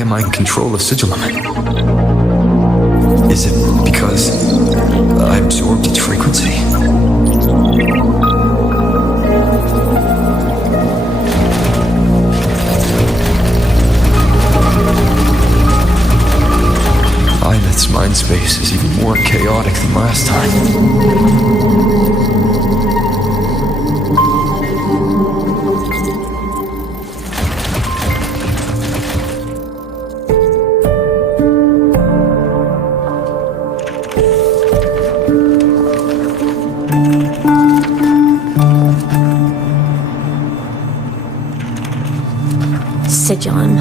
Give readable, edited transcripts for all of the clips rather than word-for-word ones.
am I in control of Sigillum? Is it because I absorbed its frequency? Imeth's mind space is even more chaotic than last time. Sigillum.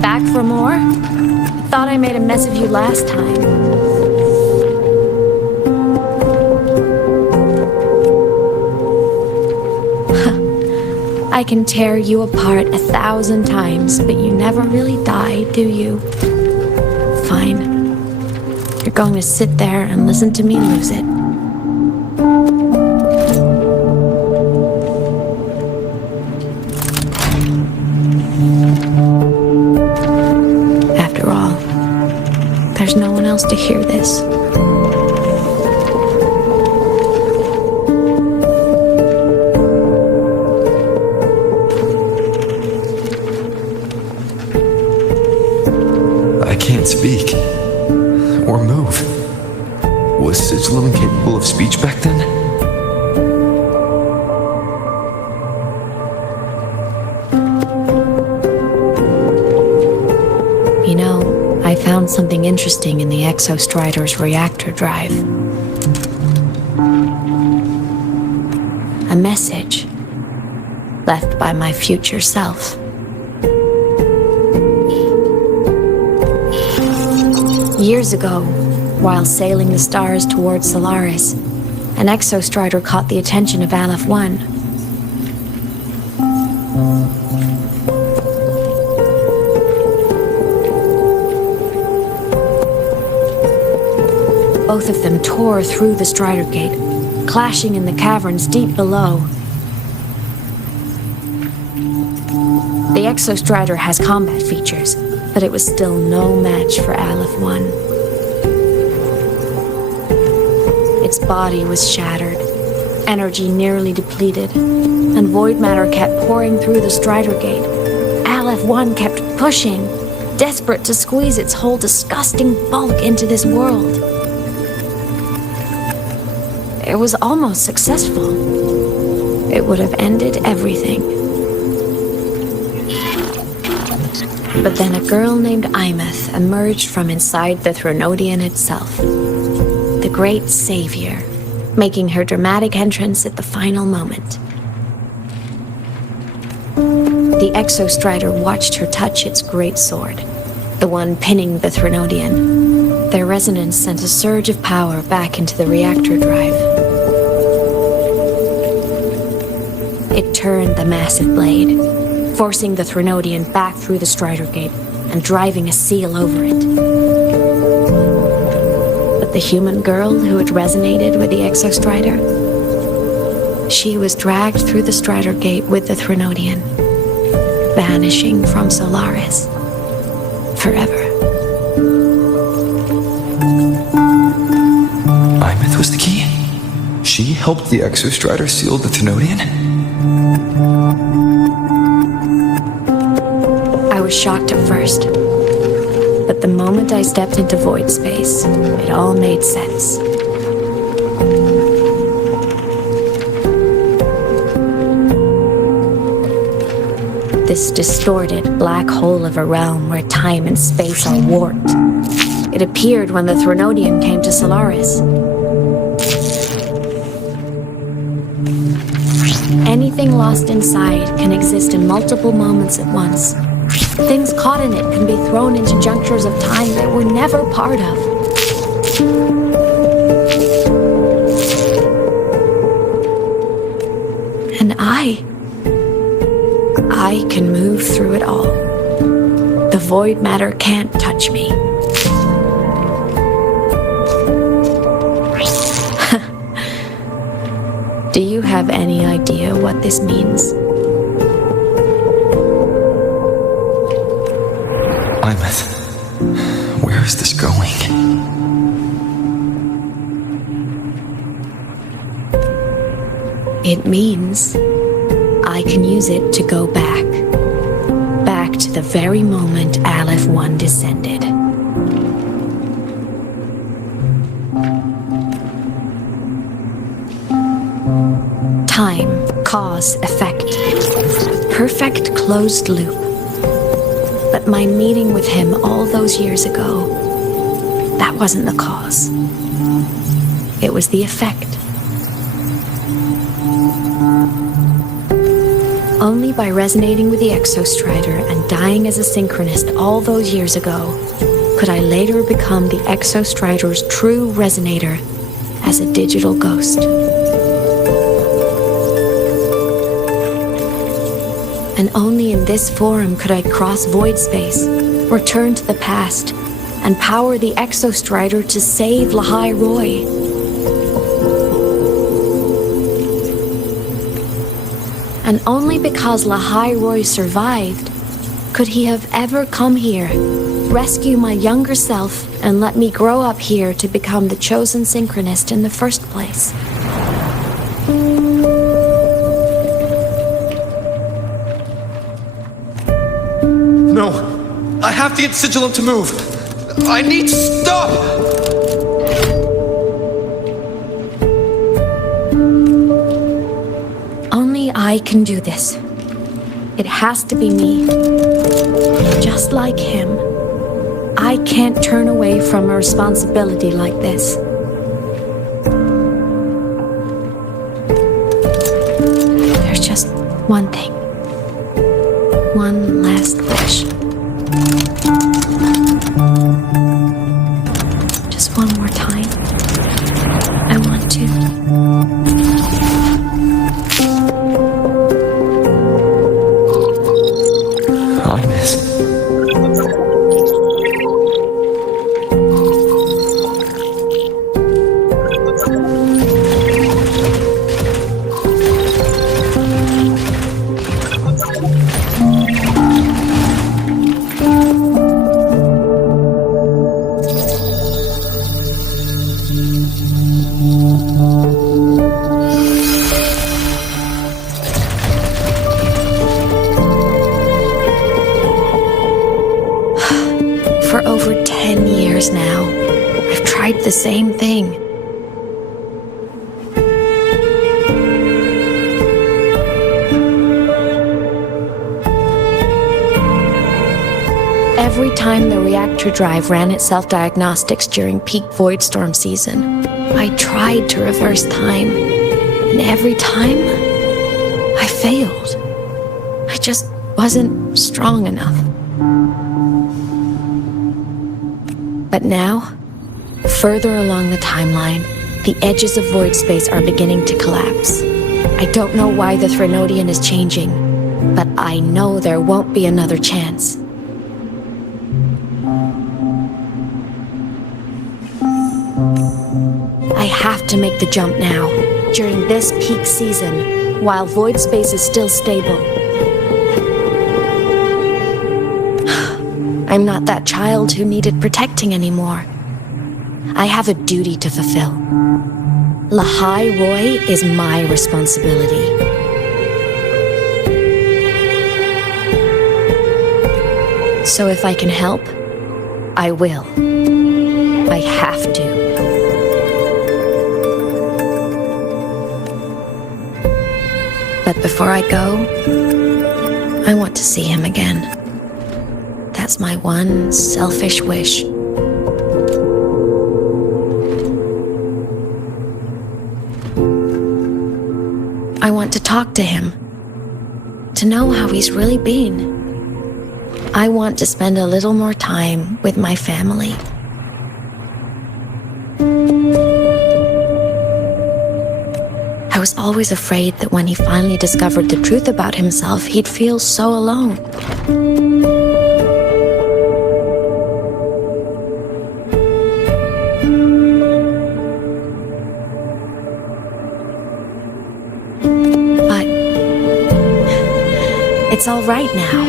Back for more? Thought I made a mess of you last time. I can tear you apart 1,000 times, but you never really die, do you? Fine. You're going to sit there and listen to me lose it. After all, there's no one else to hear this. I can't speak or move. Was Sigillum incapable of speech back then? You know, I found something interesting in the Exostrider's reactor drive. A message left by my future self. Years ago, while sailing the stars towards Solaris, an Exostrider caught the attention of Aleph 1. Both of them tore through the Strider Gate, clashing in the caverns deep below. The Exostrider has combat features, but it was still no match for Aleph 1. Its body was shattered, energy nearly depleted, and void matter kept pouring through the Strider Gate. Aleph 1 kept pushing, desperate to squeeze its whole disgusting bulk into this world. It was almost successful. It would have ended everything. But then a girl named Imeth emerged from inside the Threnodian itself. The great savior, making her dramatic entrance at the final moment. The Exostrider watched her touch its great sword, the one pinning the Threnodian. Their resonance sent a surge of power back into the reactor drive. It turned the massive blade, forcing the Threnodian back through the Strider Gate and driving a seal over it. But the human girl who had resonated with the Exostrider, she was dragged through the Strider Gate with the Threnodian, vanishing from Solaris forever. Imeth was the key? She helped the Exostrider seal the Threnodian? I was shocked at first, but the moment I stepped into void space, it all made sense. This distorted black hole of a realm where time and space are warped. It appeared when the Threnodian came to Solaris. Anything lost inside can exist in multiple moments at once. Things caught in it can be thrown into junctures of time they were never part of. And I can move through it all. The void matter can't touch me. Do you have any idea what this means? Where is this going? It means I can use it to go back. Back to the very moment Aleph 1 descended. Time, cause, effect. Perfect closed loop. But my meeting with him all those years ago, that wasn't the cause. It was the effect. Only by resonating with the Exostrider and dying as a synchronist all those years ago could I later become the Exostrider's true resonator as a digital ghost. And only in this forum could I cross void space, return to the past, and power the Exostrider to save Lahai Roy. And only because Lahai Roy survived could he have ever come here, rescue my younger self, and let me grow up here to become the chosen synchronist in the first place. No, I have to get Sigilum to move. I need to stop! Only I can do this. It has to be me. Just like him, I can't turn away from a responsibility like this. There's just one thing. One last wish. Just one more time. I want to. For over 10 years now, I've tried the same thing. Every time the reactor drive ran its self-diagnostics during peak void storm season, I tried to reverse time, and every time, I failed. I just wasn't strong enough. But now, further along the timeline, the edges of void space are beginning to collapse. I don't know why the Threnodian is changing, but I know there won't be another chance. I have to make the jump now, during this peak season, while void space is still stable. I'm not that child who needed protecting anymore. I have a duty to fulfill. Lahai Roy is my responsibility. So if I can help, I will. I have to. But before I go, I want to see him again. That's my one selfish wish. I want to talk to him, to know how he's really been. I want to spend a little more time with my family. I was always afraid that when he finally discovered the truth about himself, he'd feel so alone. But it's all right now.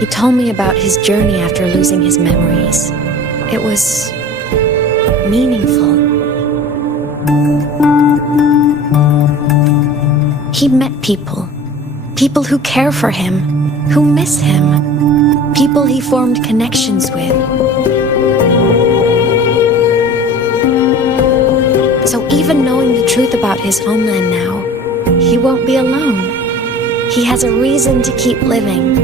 He told me about his journey after losing his memories. It was meaningful. He met people. People who care for him, who miss him. People he formed connections with. So even knowing the truth about his homeland now, he won't be alone. He has a reason to keep living.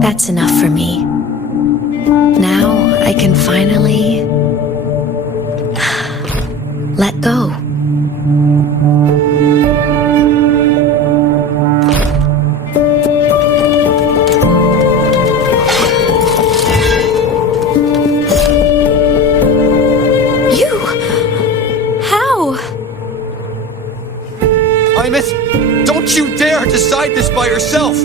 That's enough for me. Now I can finally let go. Don't you dare decide this by yourself!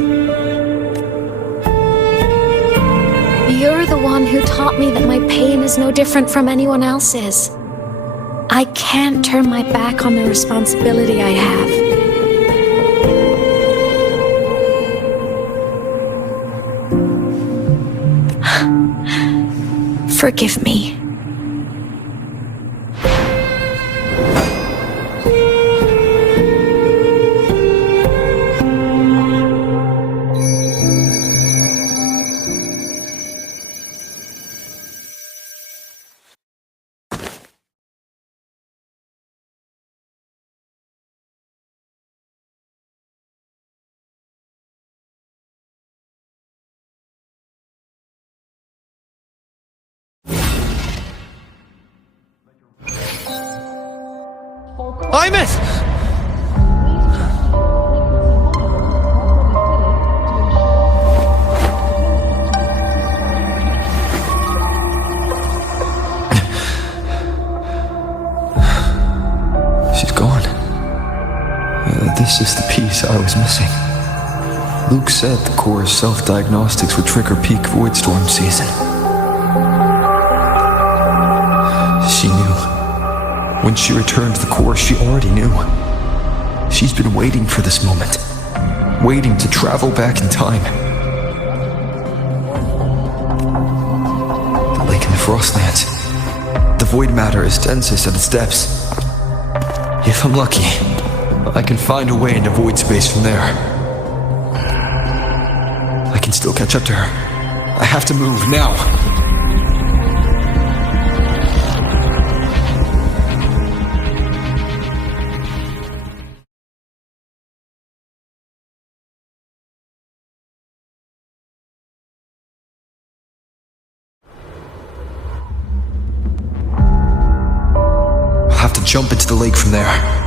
You're the one who taught me that my pain is no different from anyone else's. I can't turn my back on the responsibility I have. Forgive me. Hymus! She's gone. This is the piece I was missing. Luke said the Core's self-diagnostics would trigger peak void storm season. She knew. When she returned to the Core, she already knew. She's been waiting for this moment. Waiting to travel back in time. The lake in the Frostlands. The void matter is densest at its depths. If I'm lucky, I can find a way into void space from there. I can still catch up to her. I have to move now. I'll have to jump into the lake from there.